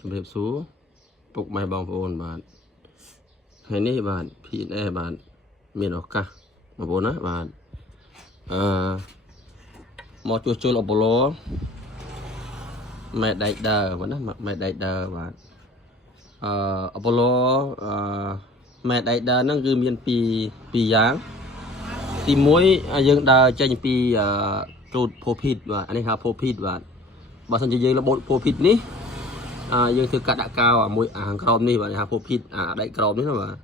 ជំរាបសួរពុកម៉ែបងប្អូនបាទថ្ងៃនេះបាទ PNA បាទមានឱកាសបងប្អូនណាបាទមកជួសជុលអបឡម៉ែដៃដើបាទណាម៉ែដៃដើបាទអបឡម៉ែដៃដើហ្នឹងគឺមានពីរយ៉ាងទី1យើងដើរចេញពីត្រូតផូភីតបាទអានេះហៅផូភីតបាទបើសិនជាយើងរបូតផូភីតនេះយើងធ្វើកាត់ដាក់កៅមួយខាងក្រោមនេះបាទហៅផូភីតដៃក្រោមនេះណាបាទ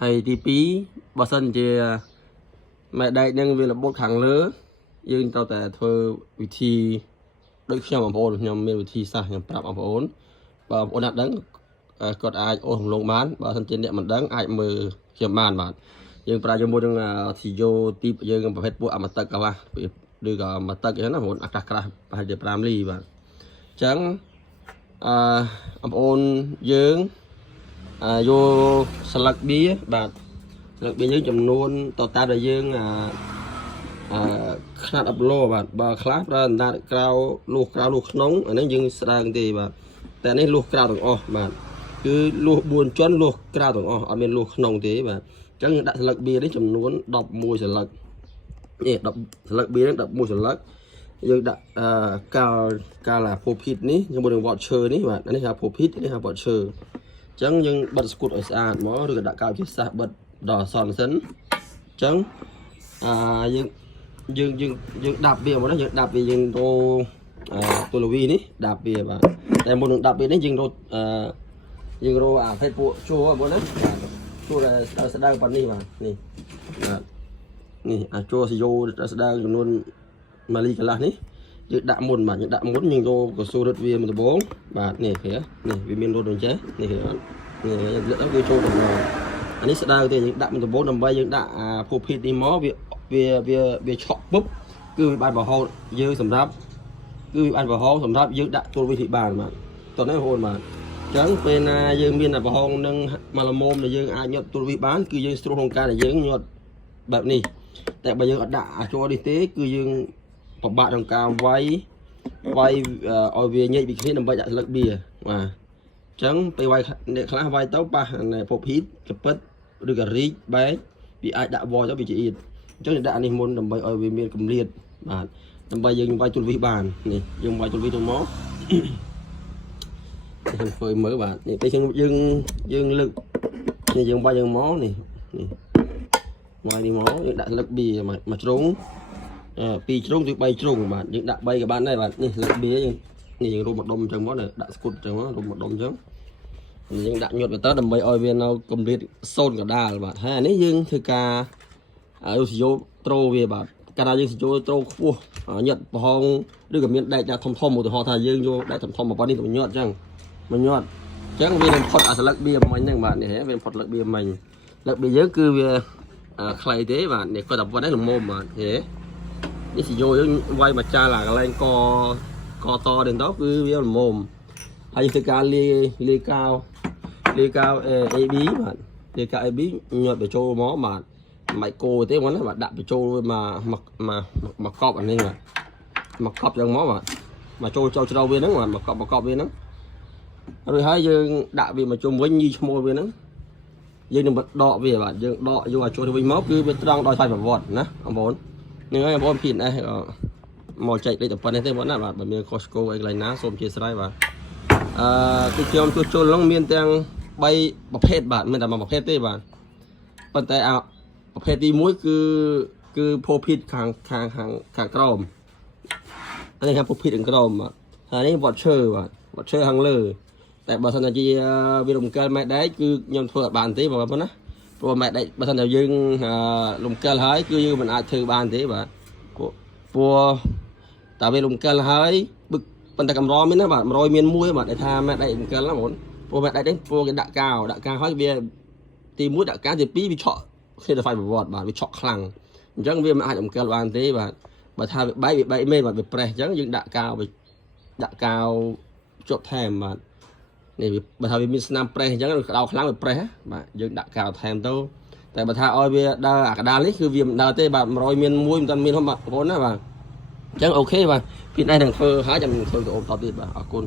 ហើយទី2បើសិនជាម៉ែដែកនឹងវារបូតខាងលើយើងត្រូវតែធ្វើវិធីដូចខ្ញុំបងប្អូនខ្ញុំមានវិធីសាស្ត្រខ្ញុំប្រាប់បងប្អូនបើបងប្អូនអត់ដឹងគាត់អាចអូសរំលងបានបើសិនជាអ្នកមិនដឹងអាចមើលខ្ញុំបានបាទយើងប្រើជាមួយនឹងធីយ៉ូទីយើងប្រភេទពួកអមតកកន្លះឬក៏អមតកអញ្ចឹងណាបងប្អូនអាកាសក្រាស់ប្រហែលជា5លីបាទអញ្ចឹងបងប្អូនយើងយកស្លឹកបៀបាទស្លឹកបៀយើងចំនួនតតាមដែលយើងខ្នាត10គីឡូបាទបើខ្លះប្រើអណ្ដាតក្រៅលុះក្រៅលុះក្នុងអានេះយើងស្ដើងទេបាទតែនេះលុះក្រៅទាំងអស់បាទគឺលុះ4ជាន់លុះក្រៅទាំងអស់អត់មានលុះក្នុងទេបាទអញ្ចឹងដាក់ស្លឹកបៀនេះចំនួន11ស្លឹកនេះ10ស្លឹកបៀនេះ11ស្លឹកយើងដាក់កាឡាផូភីតនេះជាមួយនឹងវ៉តឈើនេះបាទនេះហៅផូភីតនេះហៅវ៉តឈើអញ្ចឹងយើងបិទស្គូតឲ្យស្អាតមកឬក៏ដាក់កៅជាសាសបិទដល់អសនសិនអញ្ចឹងយើងដាប់វាមកណាយើងដាប់វាយើងរោទូលវីនេះដាប់វាបាទតែមុននឹងដាប់វានេះយើងរោយើងរោអាភេទពួកជួបងណាជួដែលស្ដៅប៉ុណ្នេះបាទនេះបាទនេះជួសយោស្ដៅចំនួន1លីកន្លះនេះយើងដាក់មុនបាទយើងដាក់មុនយើងយកកស៊ូរឹតវាមួយដបងបាទនេះឃើញនេះវាមានរត់ដូចចេះនេះឃើញបាទនេះយើងលើកទៅវាចូលដំណរអានេះស្ដៅទេយើងដាក់មួយដបងដើម្បីយើងដាក់ភូភីតនេះមកវាឆក់ពុបគឺវាបានប្រហោយើងសម្រាប់គឺវាបានប្រហោសម្រាប់យើងដាក់ទួលវិធីបានបាទតោះនេះបងប្អូនបាទអញ្ចឹងពេលណាយើងមានប្រហោនឹងមកល្មមដែលយើងអាចញាត់ទួលវិធីបានគឺយើងស្រួលក្នុងការដែលយើងញាត់បែបនេះតែបើយើងអត់ដាក់ចូលនេះទេគឺយើងពិបាកក្នុងការវាយឲ្យវាញែកពីគ្នាដើម្បីដាក់ស្លឹកបៀបាទអញ្ចឹងពេលវាយអ្នកខ្លះវាយទៅប៉ះផូភីតកពិតឬក៏រីកបែកវាអាចដាក់វទៅវាជាអៀតអញ្ចឹងដាក់អានេះមុនដើម្បីឲ្យវាមានកម្រិតបាទដើម្បីយើងវាយទុលវិសបាននេះយើងវាយទុលវិសទៅមកខ្ញុំធ្វើមើលបាទនេះពេលយើងលើកនេះយើងវាយយើងមកនេះវាយនេះមកយើងដាក់ស្លឹកបៀមួយជ្រុង2ជ្រុងឬ3ជ្រុងបាទយើងដាក់3ក៏បានដែរបាទនេះស្លឹកបៀយើងនេះយើងរុំម្ដុំអញ្ចឹងមកដាក់ស្គុតអញ្ចឹងមករុំម្ដុំអញ្ចឹងយើងដាក់ញាត់ទៅដើម្បីឲ្យវានៅកម្រិតសូនកដាលបាទហើយអានេះយើងធ្វើការយកសយោត្រូវាបាទកាលណាយើងសយោត្រូខ្ពស់ញាត់ប្រហោងឬក៏មានដែកដាក់ធំឧទាហរណ៍ថាយើងយកដែកធំមកប៉ុណ្នេះទៅញាត់អញ្ចឹងមកញាត់អញ្ចឹងវានឹងផុតអាស្លឹកបៀមិញហ្នឹងបាទនេះវាផុតស្លឹកបៀមិញស្លឹកបៀយើងគឺវាខ្លីទេបាទនេះគាត់តែប៉ុណ្ណេះល្មមបាទហេនេះសយោយើងវាយមកចាលអាកន្លែងកតនេះទៅគឺវាល្មមហើយធ្វើការលាកៅAB បាទលាកៅ AB ញាត់បញ្ចូលមកបាទមិនគោទេហ្នឹងណាបាទដាក់បញ្ចូលមកកប់អានេះបាទមកកប់យ៉ាងមកបាទមកចូលច្រៅវាហ្នឹងបាទមកកប់វាហ្នឹងរួចហើយយើងដាក់វាមកជុំវិញញីឈ្មោះវាហ្នឹងយើងនឹងបដកវាបាទយើងដកយកឲ្យចូលទៅវិញមកគឺវាត្រង់ដោយខ្សែប្រវត្តិណាបងប្អូនហ្នឹងហើយបងប្អូន PNS មកចែកលេខតែប៉ុណ្្នេះទេបងណាបាទបើមានខុសឆ្គងអីកន្លែងណាសូមអធិស្ឋានបាទគឺខ្ញុំជួសជុលហ្នឹងមានទាំង3ប្រភេទបាទមានតែមួយប្រភេទទេបាទប៉ុន្តែប្រភេទទី1គឺផូភីតខាងក្រោមអានេះខាងផូភីតខាងក្រោមបាទហើយនេះវ៉តឈើបាទវ៉តឈើខាងលើតែបើសិនជាវារំកិលម៉ែដែកគឺខ្ញុំធ្វើអត់បានទេបងប្អូនណាព្រោះម៉ែដែកបើសិនជាយើងរំកិលហើយគឺយើងមិនអាចធ្វើបានទេបាទព្រោះតែវារំកិលហើយប៉ុន្តែកម្រមានណាបាទ100មាន1បាទដែលថាម៉ែដែករំកិលណាបងប្អូនព្រោះម៉ែដែកនេះព្រោះគេដាក់កាវហើយវាទី1ដាក់កាវទី2វាឆក់គ្នាទៅផ្សាយប្រវត្តិបាទវាឆក់ខ្លាំងអញ្ចឹងវាមិនអាចរំកិលបានទេបាទបើថាវាបែកមែនបាទវាប្រេះអញ្ចឹងយើងដាក់កាវជាប់ថែមបាទនេះបើថាវាមានស្នាមប្រេះអញ្ចឹងក្តៅខ្លាំងវាប្រេះបាទយើងដាក់កាវថែមទៅតែបើថាឲ្យវាដើរអាកដាលនេះគឺវាមិនដើរទេបាទ100មាន1មិនតាន់មានហ្នឹងបាទបងប្អូនណាបាទអញ្ចឹងអូខេបាទពីនេះនឹងធ្វើហើយចាំធ្វើទៅអូបតទៀតបាទអរគុណ